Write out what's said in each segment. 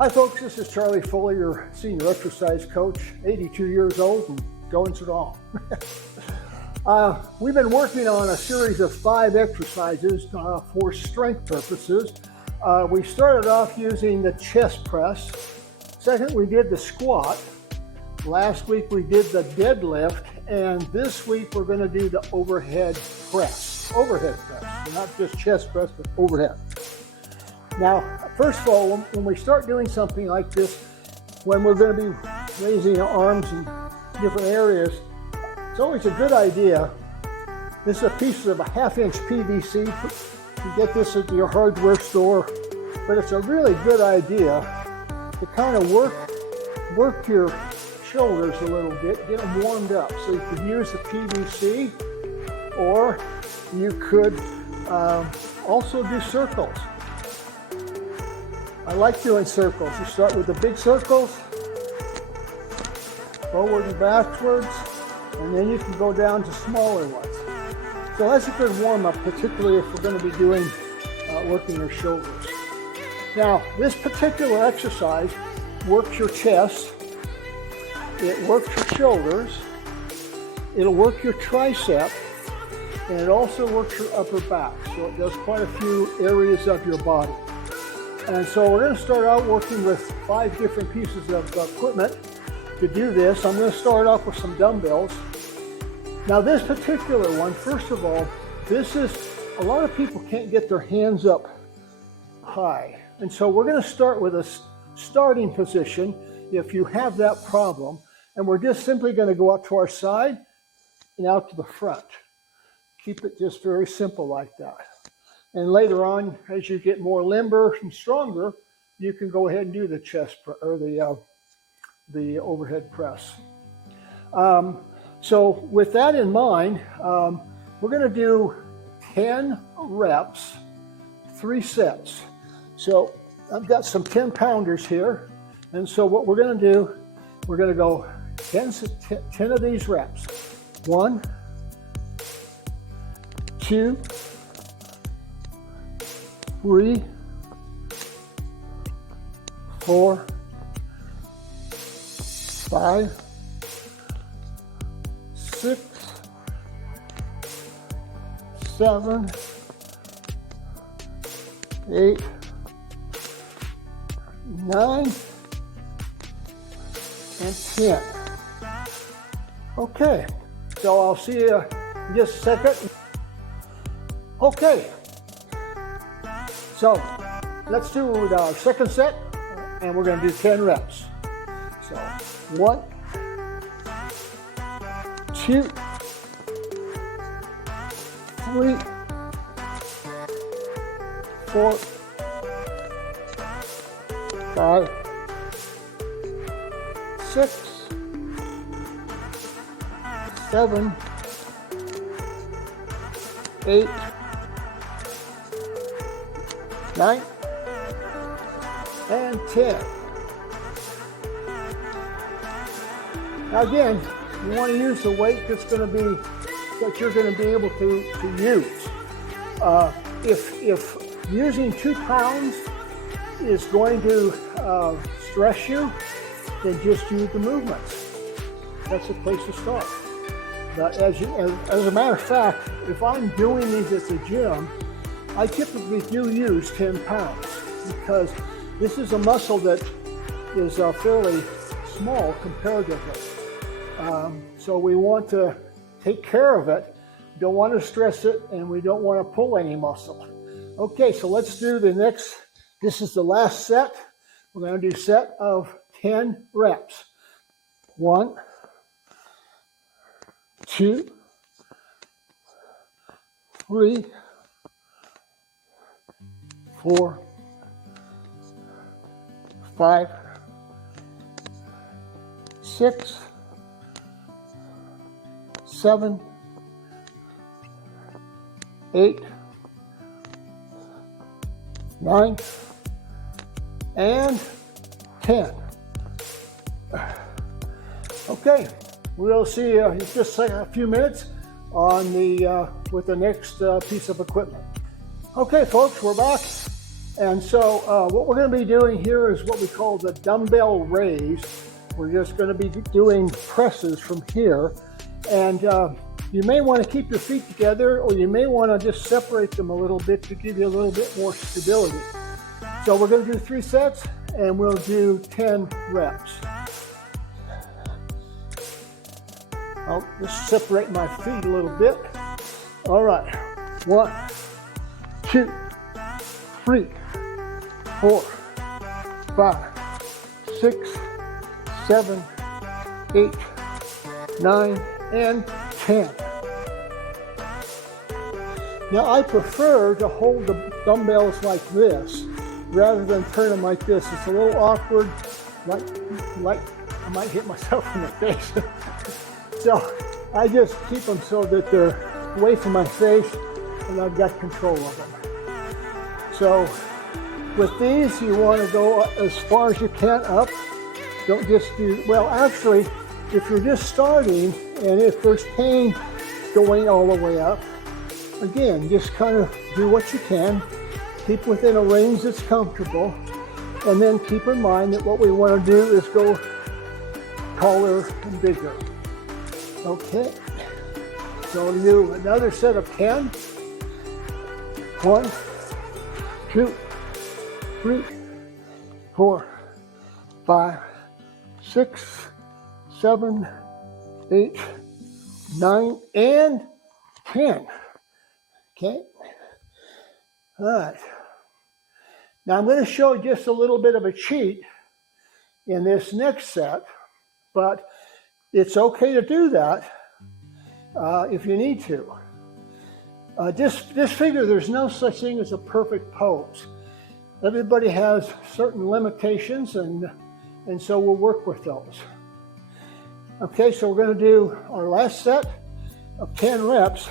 Hi folks, this is Charlie Foley, your senior exercise coach, 82 years old and going strong. We've been working on a series of 5 exercises for strength purposes. We started off using the chest press. Second, we did the squat. Last week we did the deadlift, and this week we're going to do the overhead press. Overhead press, so not just chest press, but overhead. Now, first of all, when we start doing something like this, when we're going to be raising our arms in different areas, it's always a good idea. This is a piece of a 1/2-inch PVC. You get this at your hardware store, but it's a really good idea to kind of work your shoulders a little bit, get them warmed up. So you could use the PVC, or you could also do circles. I like doing circles. You start with the big circles, forward and backwards, and then you can go down to smaller ones. So that's a good warm-up, particularly if we're going to be doing working your shoulders. Now, this particular exercise works your chest, it works your shoulders, it'll work your tricep, and it also works your upper back. So it does quite a few areas of your body. And so we're going to start out working with 5 different pieces of equipment to do this. I'm going to start off with some dumbbells. Now this particular one, first of all, a lot of people can't get their hands up high. And so we're going to start with a starting position if you have that problem. And we're just simply going to go out to our side and out to the front. Keep it just very simple like that. And later on, as you get more limber and stronger, you can go ahead and do the chest or the overhead press. So with that in mind, we're going to do 10 reps, 3 sets. So I've got some 10-pounders here. And so what we're going to do, we're going to go 10 of these reps. 1, 2, 3, 4, 5, 6, 7, 8, 9, and 10. Okay, so I'll see you in just a second. Okay, so let's do our second set, and we're going to do 10 reps. So 1, 2, 3, 4, 5, 6, 7, 8, 9, and 10. Now again, you want to use the weight that you're going to be able to use. If using 2 pounds is going to stress you, then just use the movements. That's a place to start. As a matter of fact, if I'm doing these at the gym, I typically do use 10 pounds because this is a muscle that is fairly small comparatively. So we want to take care of it, don't want to stress it, and we don't want to pull any muscle. Okay, so let's do the next. This is the last set. We're going to do a set of 10 reps. 1, 2, 3, 4, 5, 6, 7, 8, 9, and 10. Okay, we'll see you in just a few minutes on with the next piece of equipment. Okay, folks, we're back. And so what we're going to be doing here is what we call the dumbbell raise. We're just going to be doing presses from here. And you may want to keep your feet together, or you may want to just separate them a little bit to give you a little bit more stability. So we're going to do 3 sets, and we'll do 10 reps. I'll just separate my feet a little bit. All right. 1, 2, 3, 4, 5, 6, 7, 8, 9, and 10. Now I prefer to hold the dumbbells like this rather than turn them like this. It's a little awkward, like I might hit myself in the face. So I just keep them so that they're away from my face and I've got control of them. So with these, you want to go as far as you can up. Don't just do, well, actually, if you're just starting and if there's pain going all the way up, again, just kind of do what you can. Keep within a range that's comfortable. And then keep in mind that what we want to do is go taller and bigger. Okay. So we'll do another set of 10. 1, 2, 3, 4, 5, 6, 7, 8, 9, and 10. Okay. All right. Now I'm going to show just a little bit of a cheat in this next set, but it's okay to do that if you need to. Just figure there's no such thing as a perfect pose. Everybody has certain limitations, and so we'll work with those. Okay, so we're going to do our last set of 10 reps,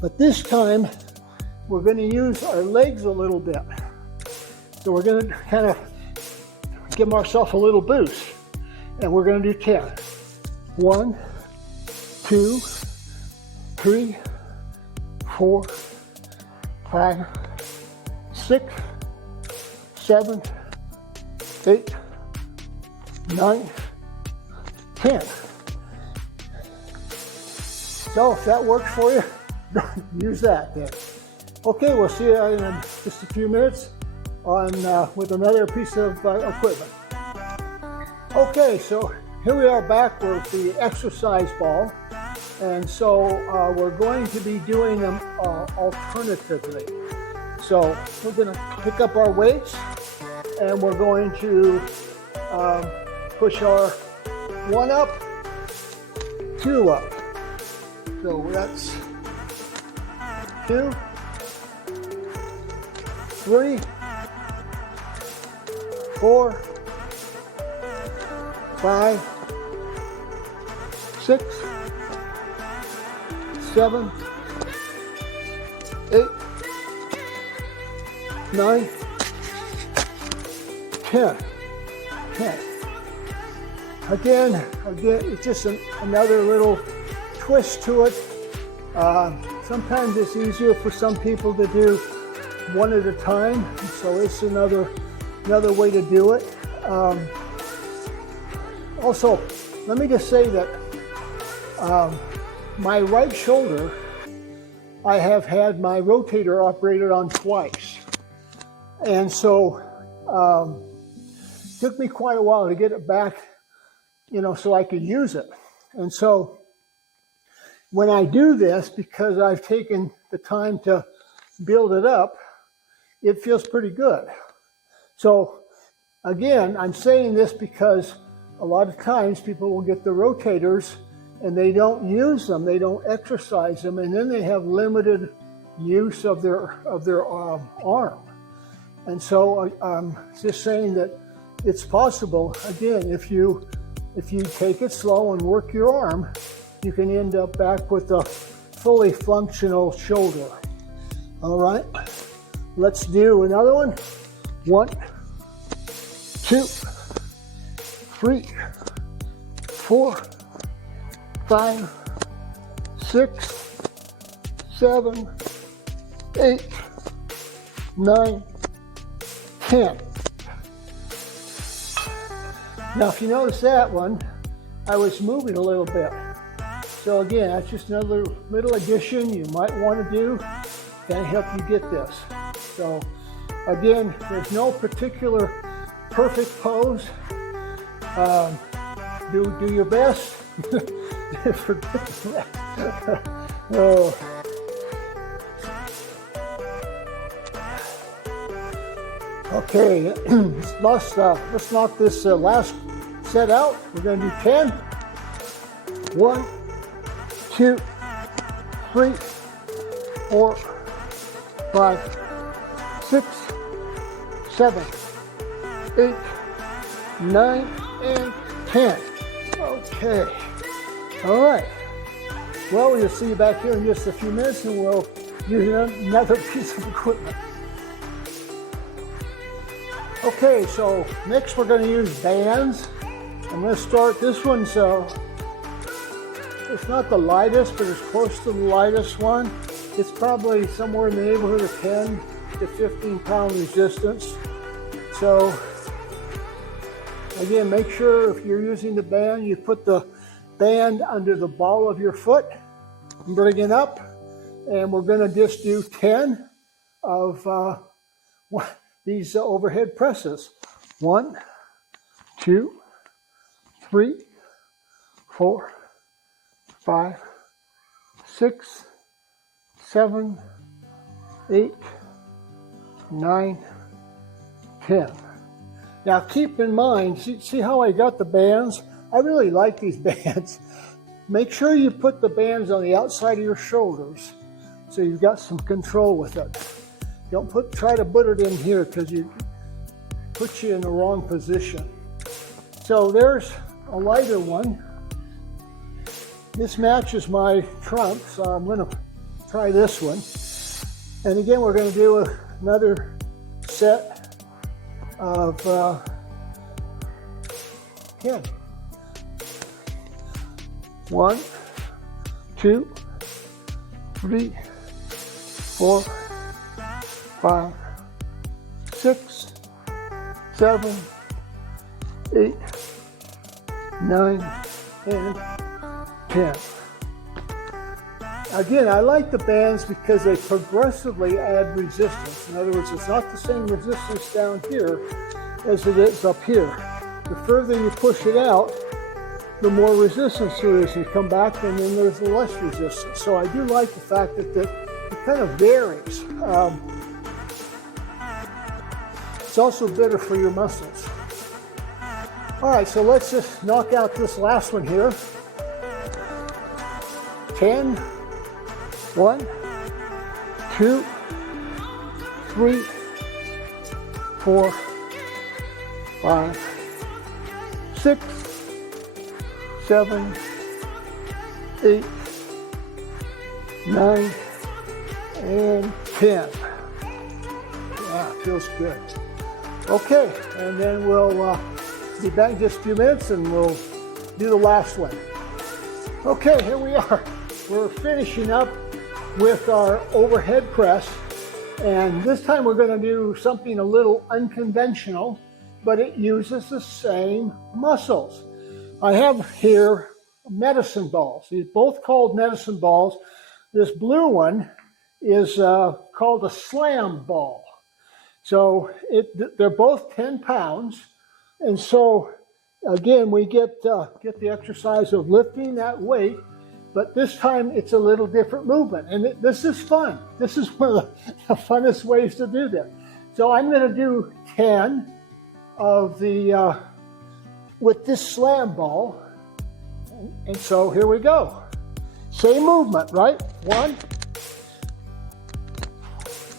but this time we're going to use our legs a little bit. So we're going to kind of give ourselves a little boost, and we're going to do 10. 1, 2, 3, 4, 5, 6, 7, 8, 9, 10. So if that works for you, use that then. Okay, we'll see you in just a few minutes with another piece of equipment. Okay, so here we are back with the exercise ball. And so we're going to be doing them alternatively. So we're going to pick up our weights and we're going to push our 1 up, 2 up. So that's 2, 3, 4, 5, 6, 7, 8, 9, 10. Again, it's just another little twist to it. Sometimes it's easier for some people to do one at a time, so it's another way to do it. Also, let me just say that my right shoulder, I have had my rotator operated on twice. And so it took me quite a while to get it back, so I could use it. And so when I do this, because I've taken the time to build it up, it feels pretty good. So again, I'm saying this because a lot of times people will get the rotators and they don't use them, they don't exercise them, and then they have limited use of their arm. And so I'm just saying that it's possible, again, if you take it slow and work your arm, you can end up back with a fully functional shoulder. All right, let's do another one. 1, 2, 3, 4, 5, 6, 7, 8, 9, 10. Now, if you notice that one, I was moving a little bit. So again, that's just another little addition you might want to do to help you get this. So again, there's no particular perfect pose. Do your best. Forget that. Oh. Okay, let's knock this last set out. We're going to do 10. 1, 2, 3, 4, 5, 6, 7, 8, 9, and 10. Okay. All right. Well, we'll see you back here in just a few minutes, and we'll use another piece of equipment. Okay, so next we're going to use bands. I'm going to start this one, so it's not the lightest, but it's close to the lightest one. It's probably somewhere in the neighborhood of 10 to 15 pound resistance. So again, make sure if you're using the band, you put the band under the ball of your foot and bring it up. And we're going to just do 10 of these overhead presses. 1, 2, 3, 4, 5, 6, 7, 8, 9, 10. Now keep in mind, see how I got the bands? I really like these bands. Make sure you put the bands on the outside of your shoulders so you've got some control with it. Don't try to put it in here because it puts you in the wrong position. So there's a lighter one. This matches my trunk, so I'm going to try this one. And again, we're going to do another set of 10. 1, 2, 3, 4, 5, 6, 7, 8, 9, and 10. Again, I like the bands because they progressively add resistance. In other words, it's not the same resistance down here as it is up here. The further you push it out, the more resistance there is. You come back and then there's less resistance. So I do like the fact that it kind of varies. It's also better for your muscles. All right, so let's just knock out this last one here. 10, 1, 2, 3, 4, 5, 6, 7, 8, 9, and 10. Yeah, feels good. Okay, and then we'll be back in just a few minutes and we'll do the last one. Okay, here we are. We're finishing up with our overhead press, and this time we're going to do something a little unconventional, but it uses the same muscles. I have here medicine balls. These are both called medicine balls. This blue one is called a slam ball. So they're both 10 pounds. And so, again, we get the exercise of lifting that weight, but this time it's a little different movement. And this is fun. This is one of the funnest ways to do this. So I'm going to do 10 of the, with this slam ball. And so here we go. Same movement, right? 1,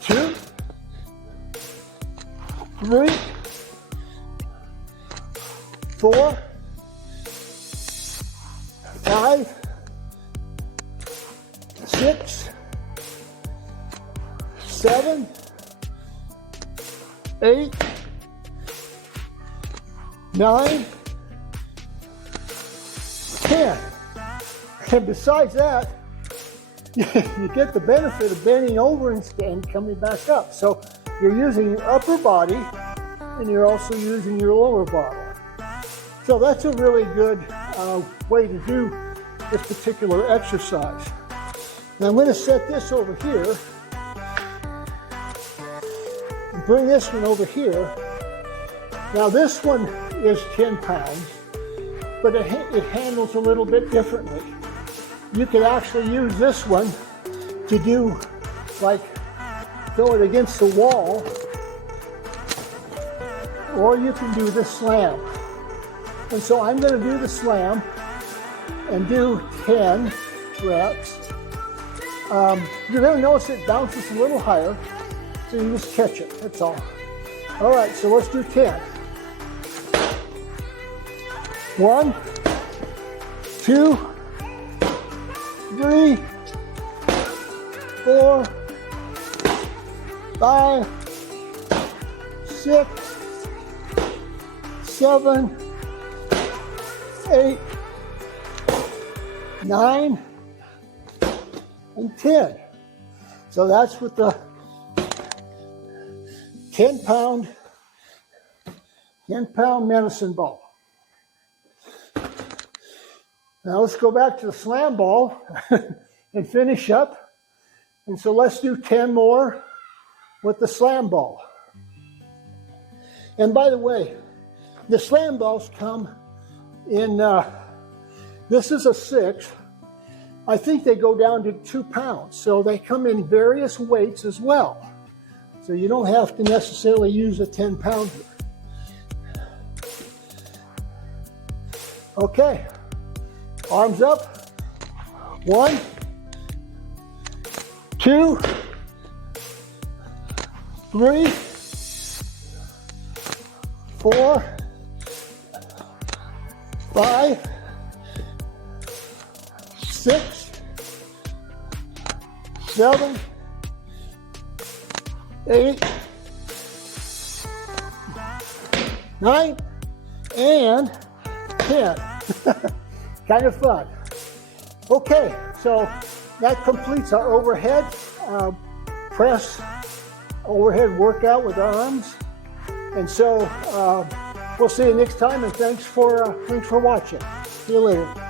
2, 3, 4, 5, 6, 7, 8, 9, 10. And besides that, you get the benefit of bending over and coming back up. So you're using your upper body and you're also using your lower bottle. So that's a really good way to do this particular exercise. Now I'm going to set this over here and bring this one over here. Now this one is 10 pounds, but it handles a little bit differently. You could actually use this one to do, like, throw it against the wall, or you can do the slam. And so I'm going to do the slam and do 10 reps. You're going to notice it bounces a little higher, so you just catch it, that's all. All right, so let's do 10. 1, 2, 3, 4, 5, 6, 7, 8, 9, and 10. So that's with the 10-pound medicine ball. Now let's go back to the slam ball and finish up. And so let's do 10 more with the slam ball. And by the way, the slam balls come in, this is a 6. I think they go down to 2 pounds. So they come in various weights as well. So you don't have to necessarily use a 10-pounder. Okay, arms up. 1, 2, 3, 4, 5, 6, 7, 8, 9, and 10. Kind of fun. Okay, so that completes our overhead press, overhead workout with arms. And so we'll see you next time, and thanks for watching. See you later.